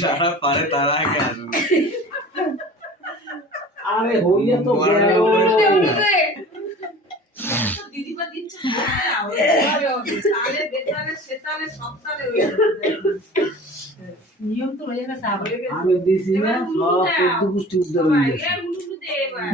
যারা পারে তারা আগে আসবে। আরে হইয়া তো গেল দিদিমা দিচ্ছে তালে বেতালে সেতালে সবতালে নিয়ম তো হয়ে গেছে আমি দিছি না সব একটু পুষ্টি উদ্ধার হয়ে গেছে উলুলু দে এবার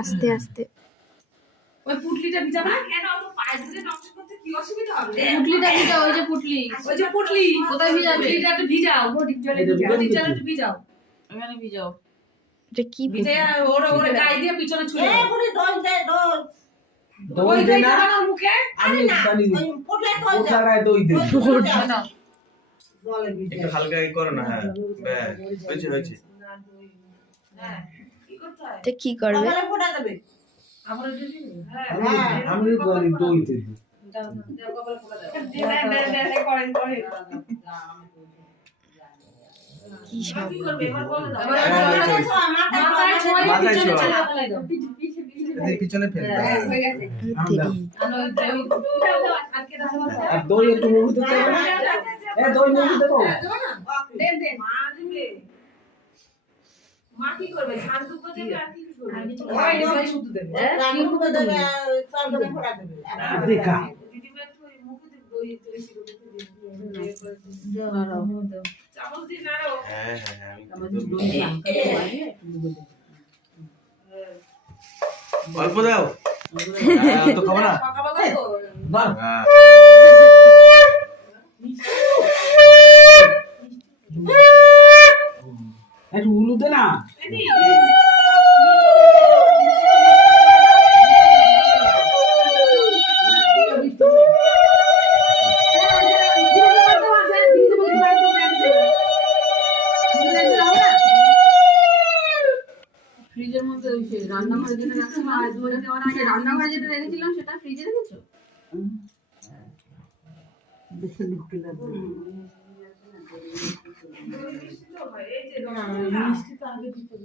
আস্তে আস্তে ওই পুটলিটা ভিজাবা কেন অত পায়ে ধরে নষ্ট করতে কি অসুবিধা হবে পুটলিটা ভিজাও, ওই যে পুটলি কোথায় ভিজাবে পুটলিটা একটু ভিজাও বডির জলে একটু ভিজাও এখানে ভিজাও। এটা কি ভিজে ওরে ওরে গায়ে দিয়ে পিছনে ছুঁড়ে এ বলে দই দে দই দই দে না ওর মুখে আমি জানি না ওই পোটলে দই দে জায়গায় দই দে না একটু হালকা করো না। হ্যাঁ ব্যাস হয়েছে। হ্যাঁ কি করতে হয় এটা কি করবে? কপালে ফোঁটা দেবে আবার দিদি হ্যাঁ আমি বলি দই দে দাও কপালে ফোঁটা দাও দে করেন কি সব কি করবে এবার বলে দাও মাথায় ছোঁয়া মাথায় মাথায় ছোঁয়া। ছোঁয়া এদের পিছনে ফেলবে। হয়ে গেছে আর দই একটু মুখে দিতে হবে না এ দই মুখে দেবো দেন দেন মা দিবে মা কি করবে শান্তু করে দেবে আর কি করবে ওই দই শুধু দেবে রান্না করে দেবে সরকারে ফোঁটা দেবে দেখা দিদিমা একটু ওই মুখে দিয়ে দই বেশি করে চামচ দিয়ে নাড়ো হ্যাঁ অল্প দাও। তো খাবো না। সকালবেলা তো বাহ হ্যাঁ একটু উলু দে না ফ্রিজের মধ্যে ওই যে রান্নাঘরে যেটা রাখা হয় দইটা দেওয়ার আগে রান্নাঘরে যেটা রেখেছিলাম সেটা ফ্রিজে রেখেছো?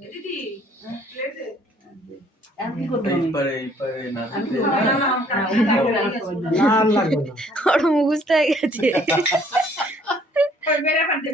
দিদি প্লেটে এই পারে না দিতে। না লাগবে না ওর মুখস্থ হয়ে গেছে। বেড়া পারতে